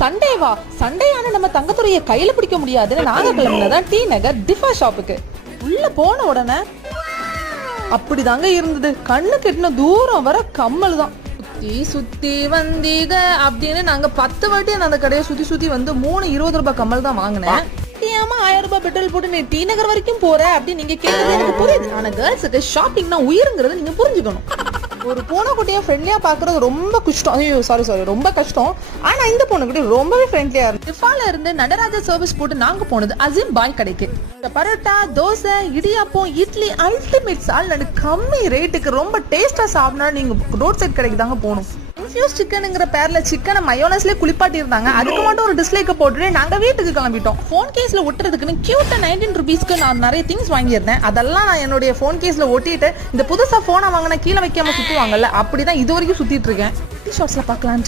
சண்டேவா சண்டேயான நம்ம தங்கத்துறைய கையில பிடிக்க முடியாதுன்னு நாங்க கிளம்புனதான் டி நகர் திஃபா ஷாப்புக்கு. உள்ள போன உடனே அப்படிதாங்க இருந்தது. கண்ணு கெட்டின தூரம் வர கம்மல் தான். சுத்தி சுத்தி வந்தீங்க அப்படின்னு நாங்க 10 வாட்டி அந்த கடையை சுத்தி வந்து 3 20 ரூபாய் கம்மல் தான் வாங்கினேன். 1000 ரூபாய் பெட்ரோல் போட்டு நீ டி நகர் வரைக்கும் போற அப்படின்னு நீங்க கேட்டது எனக்கு புரியுது. ஆனா கேர்ள்ஸுக்கு ஷாப்பிங்னா உயிருங்கிறத நீங்க புரிஞ்சுக்கணும். ஒரு பூனைக்குட்டியை ஃப்ரெண்ட்லியா பாக்குறது ரொம்ப கஷ்டம். ஐயோ சாரி ரொம்ப கஷ்டம். ஆனா இந்த பூனைக்குட்டி ரொம்பவே ஃப்ரெண்ட்லியா இருக்கு. டிஃபால இருந்து நடராஜா சர்வீஸ் போட்டு நாங்க போனது அசீம் பாய் கடைக்கு. பரோட்டா, தோசை, இடியாப்பம், இட்லி அல்டிமேட் சால்ட் கம்மி ரேட்டுக்கு ரொம்ப டேஸ்டா சாப்பிடா நீங்க ரோட் சைட் கடைக்கு தாங்க போகணும். இன்ஃபியூஸ் சிக்கனுங்கிற பேர்ல சிக்கனை மயோனஸ்லயே குளிப்பாட்டி இருந்தாங்க. அதுக்கு மட்டும் ஒரு டிஸ்லைக்க போட்டுட்டு நாங்க வீட்டுக்கு கிளம்பிட்டோம். போன் கேஸ்ல ஒட்டுறதுக்குன்னு கியூட்டா 19 ரூபீஸ்க்கு நான் நிறைய திங்ஸ் வாங்கியிருந்தேன். அதெல்லாம் நான் என்னுடைய போன் கேஸ்ல ஒட்டிட்டு இந்த புதுசா போனை வாங்கின கீழே வைக்காம சுத்துவாங்கல்ல, அப்படிதான் இது வரைக்கும் சுத்திட்டு இருக்கேன். ஷார்ட்ஸ்ல பார்க்கலாம்.